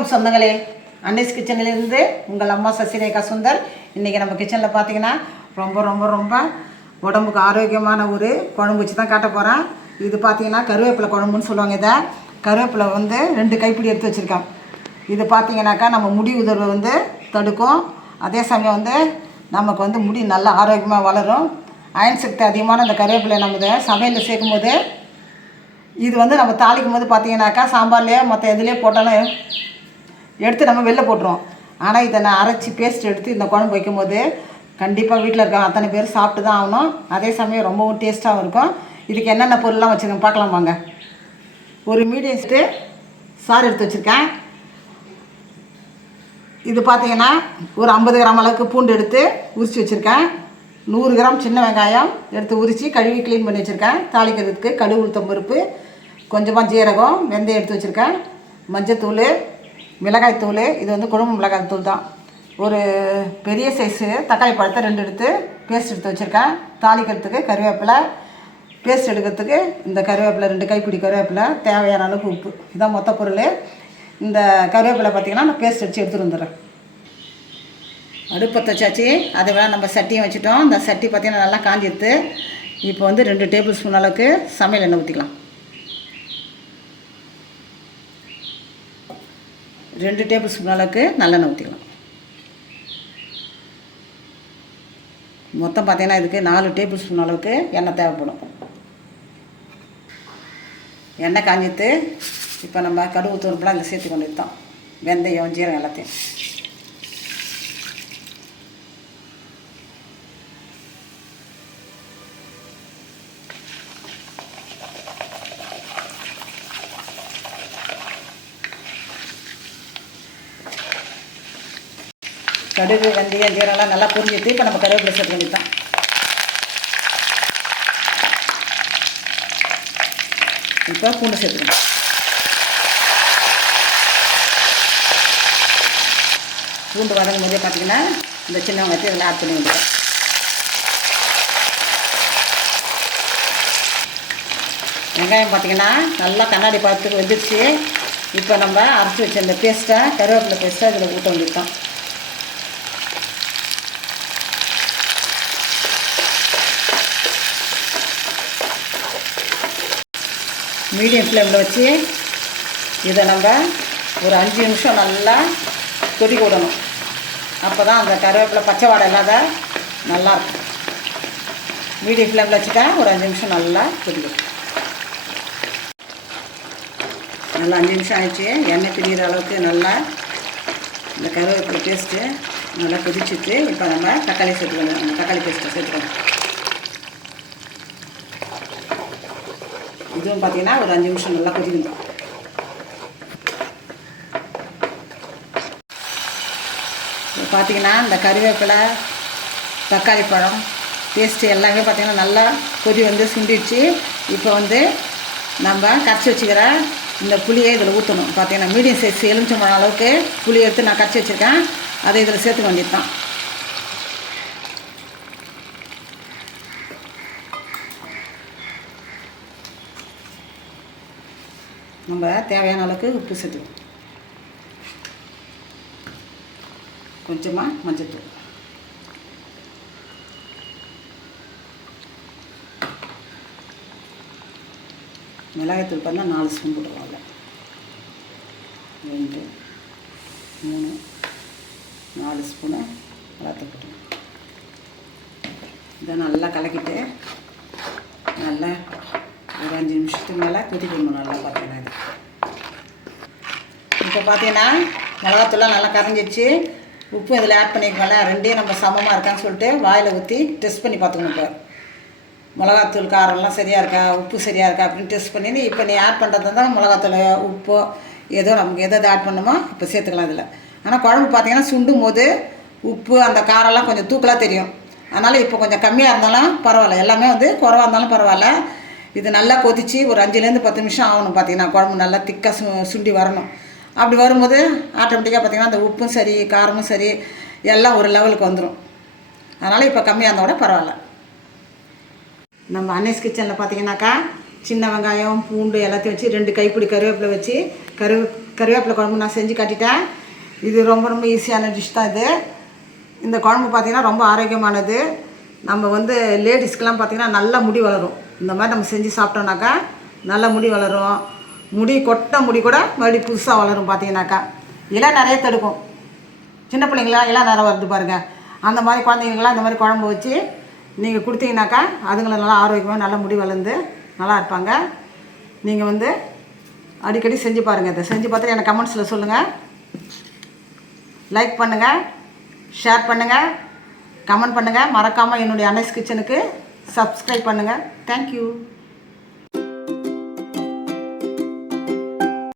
வணக்கம் சொந்தங்களே, அன்னைஸ் கிச்சனிலிருந்து உங்கள் அம்மா சசிரேகா சுந்தர். இன்றைக்கி நம்ம கிச்சனில் பார்த்தீங்கன்னா ரொம்ப ரொம்ப ரொம்ப உடம்புக்கு ஆரோக்கியமான ஒரு குழம்பு வச்சு தான் காட்ட போகிறேன். இது பார்த்தீங்கன்னா கருவேப்பிலை குழம்புன்னு சொல்லுவாங்க. இதை கருவேப்பிலை 2 கைப்பிடி எடுத்து வச்சுருக்கேன். இது பார்த்தீங்கன்னாக்கா நம்ம முடி உதிர்வை தடுக்கும். அதே சமயம் நமக்கு முடி நல்லா ஆரோக்கியமாக வளரும். அயன் சக்தி அதிகமான அந்த கருவேப்பிலை நம்ம சமையலில் சேர்க்கும் போது இது நம்ம தாளிக்கும் போது பார்த்தீங்கன்னாக்கா சாம்பார்லேயே மற்ற எதுலேயே போட்டாலும் எடுத்து நம்ம வெளில போட்டுருவோம். ஆனால் இதை நான் அரைச்சி பேஸ்ட் எடுத்து இந்த குழம்பு வைக்கும்போது கண்டிப்பாக வீட்டில் இருக்க அத்தனை பேர் சாப்பிட்டு தான் ஆகணும். அதே சமயம் ரொம்பவும் டேஸ்ட்டாகவும் இருக்கும். இதுக்கு என்னென்ன பொருள்லாம் வச்சுருக்கேன் பார்க்கலாம் வாங்க. ஒரு மீடியம் சாறு எடுத்து வச்சுருக்கேன். இது பார்த்தீங்கன்னா ஒரு 50 கிராம் அளவுக்கு பூண்டு எடுத்து உரித்து வச்சுருக்கேன். 100 கிராம் சின்ன வெங்காயம் எடுத்து உரித்து கழுவி க்ளீன் பண்ணி வச்சுருக்கேன். தாளிக்கிறதுக்கு கடுகு, உளுத்தம் பருப்பு, கொஞ்சமாக ஜீரகம், வெந்தயம் எடுத்து வச்சுருக்கேன். மஞ்சத்தூள், மிளகாய்த்தூள், இது குழம்பு மிளகாய்த்தூள் தான். ஒரு பெரிய சைஸு தக்காளி பழத்தை 2 எடுத்து பேஸ்ட் எடுத்து வச்சுருக்கேன். தாளிக்கிறதுக்கு கருவேப்பிலை, பேஸ்ட் எடுக்கிறதுக்கு இந்த கருவேப்பிலை 2 கைப்பிடி கருவேப்பிலை, தேவையான அளவுக்கு உப்பு. இதான் மொத்த பொருள். இந்த கருவேப்பிலை பார்த்திங்கன்னா நான் பேஸ்ட் வச்சு எடுத்துகிட்டு வந்துடுறேன். அடுப்பை வச்சாச்சு. அதை வேணால் நம்ம சட்டியும் வச்சுட்டோம். இந்த சட்டி பார்த்திங்கன்னா நல்லா காஞ்சிடுது. இப்போ 2 டேபிள் ஸ்பூன் அளவுக்கு சமையல் எண்ணெய் ஊற்றிக்கலாம். 2 டேபிள் ஸ்பூன் அளவுக்கு நல்லெண்ணெய் ஊற்றிக்கலாம். மொத்தம் பார்த்திங்கன்னா இதுக்கு 4 டேபிள் ஸ்பூன் அளவுக்கு எண்ணெய் தேவைப்படும். எண்ணெய் காஞ்சிட்டு இப்போ நம்ம கடுகு தூள்பெலாம் இதில் சேர்த்து கொண்டு இருக்கோம். வெந்தயம், ஜீரகம் எல்லாத்தையும் கடுகு, வெந்தயம், ஜீரகம்லாம் நல்லா பொரிஞ்சிட்டு இப்போ நம்ம கருவேப்பிலை சேர்த்து வேண்டியதான். இப்போ பூண்டு சேர்த்துக்கணும். பூண்டு வதங்கும் போதே பார்த்திங்கன்னா இந்த சின்ன வெங்காயத்தை இதில் ஆட் பண்ணி வேண்டியதான். வெங்காயம் பார்த்திங்கன்னா நல்லா கண்ணாடி பழத்துக்கு வெந்துடுச்சு. இப்போ நம்ம அரைச்சி வச்ச இந்த பேஸ்ட்டை, கருவேப்பிலை பேஸ்ட்டை இதில் ஊற்ற வேண்டியதான். மீடியம் ஃப்ளேமில் வச்சு இதை நம்ம ஒரு 5 நிமிஷம் நல்லா கொதிக்க விடணும். அப்போ தான் அந்த கருவேப்பிலை பச்சை வாடை இல்லாத நல்லாயிருக்கும். மீடியம் ஃப்ளேமில் வச்சுட்டா ஒரு 5 நிமிஷம் நல்லா கொதிக்கும். நல்லா 5 நிமிஷம் ஆயிடுச்சு. எண்ணெய் பிரிகிற அளவுக்கு நல்லா இந்த கருவேப்பிலை பேஸ்ட்டு நல்லா கொதிச்சுட்டு இப்போ நம்ம தக்காளி சேர்த்துக்கணும். அந்த தக்காளி பேஸ்ட்டை சேர்த்துக்கணும். இதுவும் பார்த்திங்கன்னா ஒரு 5 நிமிஷம் நல்லா கொதிக்கணும். பார்த்திங்கன்னா இந்த கருவேப்பிலை, தக்காளி பழம் பேஸ்ட்டு எல்லாமே பார்த்திங்கன்னா நல்லா கொதி சுண்டிடுச்சு. இப்போ நம்ம கரைச்சி வச்சுக்கிற இந்த புளியை இதில் ஊற்றணும். பார்த்திங்கன்னா மீடியம் சைஸ் எலுமிச்சம்பழம் அளவுக்கு புளி எடுத்து நான் கரைச்சி வச்சுருக்கேன். அதை இதில் சேர்த்துக்க வேண்டியது தான். நம்ம தேவையான அளவுக்கு உப்பு சேர்த்துக்கணும். கொஞ்சமாக மஞ்சத்தூள், மிளகாய்த்தூள் பண்ணால் 4 ஸ்பூன் போட்டுருவாங்க. 2, 3, 4 ஸ்பூனு மிளகாய்த்தூள் போட்டுருவோம். இதை நல்லா கலக்கிட்டு நல்லா ஒரு 5 நிமிஷத்துக்கு மேலே கொதிக்கணும். நல்லா பார்த்தீங்கன்னா இது இப்போ பார்த்தீங்கன்னா மிளகாத்தூள்லாம் நல்லா கரைஞ்சிடுச்சு. உப்பு இதில் ஆட் பண்ணிக்கோங்கள. 2 நம்ம சமமாக இருக்கான்னு சொல்லிட்டு வாயில் ஊற்றி டெஸ்ட் பண்ணி பார்த்துக்கணும். இப்போ மிளகாத்தூள் காரம்லாம் சரியாக இருக்கா, உப்பு சரியாக இருக்கா அப்படின்னு டெஸ்ட் பண்ணின்னு இப்போ நீ ஆட் பண்ணுறது தான் மிளகாத்தூள், உப்பு ஏதோ நமக்கு எதை ஆட் பண்ணணுமோ இப்போ சேர்த்துக்கலாம் இதில். ஆனால் குழம்பு பார்த்தீங்கன்னா சுண்டும் போது உப்பு அந்த காரம்லாம் கொஞ்சம் தூக்கலாக தெரியும். அதனால் இப்போ கொஞ்சம் கம்மியாக இருந்தாலும் பரவாயில்ல, எல்லாமே குறவாக இருந்தாலும் பரவாயில்ல. இது நல்லா கொதித்து ஒரு 5லேருந்து 10 நிமிஷம் ஆகணும். பார்த்திங்கன்னா குழம்பு நல்லா திக்காக சுண்டி வரணும். அப்படி வரும்போது ஆட்டோமேட்டிக்காக பார்த்திங்கன்னா அந்த உப்பும் சரி, காரமும் சரி எல்லாம் ஒரு லெவலுக்கு வந்துடும். அதனால் இப்போ கம்மியாக இருந்தால் கூட பரவாயில்ல. நம்ம அன்னைஸ் கிச்சனில் பார்த்திங்கனாக்கா சின்ன வெங்காயம், பூண்டு எல்லாத்தையும் வச்சு 2 கைப்பிடி கருவேப்பிலை வச்சு கருவேப்பிலை குழம்பு நான் செஞ்சு காட்டிட்டேன். இது ரொம்ப ரொம்ப ஈஸியான டிஷ் தான் இது. இந்த குழம்பு பார்த்திங்கன்னா ரொம்ப ஆரோக்கியமானது. நம்ம வந்து லேடிஸ்க்கெலாம் பார்த்திங்கன்னா நல்லா முடி வளரும். இந்த மாதிரி நம்ம செஞ்சு சாப்பிட்டோம்னாக்கா நல்லா முடி வளரும். முடி கொட்ட முடி கூட மறுபடியும் புதுசாக வளரும். பார்த்தீங்கன்னாக்கா இலை நிறைய தடுக்கும். சின்ன பிள்ளைங்களாம் இலை நிறைய வருது பாருங்கள். அந்த மாதிரி குழந்தைங்களுக்கெல்லாம் இந்த மாதிரி குழம்பு வச்சு நீங்கள் கொடுத்தீங்கன்னாக்கா அதுங்களை நல்லா ஆரோக்கியமாக நல்லா முடி வளர்ந்து நல்லா இருப்பாங்க. நீங்கள் வந்து அடிக்கடி செஞ்சு பாருங்கள். இதை செஞ்சு பார்த்துட்டு எனக்கு கமெண்ட்ஸில் சொல்லுங்கள். லைக் பண்ணுங்கள், ஷேர் பண்ணுங்கள், கமெண்ட் பண்ணுங்கள். மறக்காமல் என்னுடைய அன்னைஸ் கிச்சனுக்கு சப்ஸ்கிரைப் பண்ணுங்கள். தேங்க்யூ.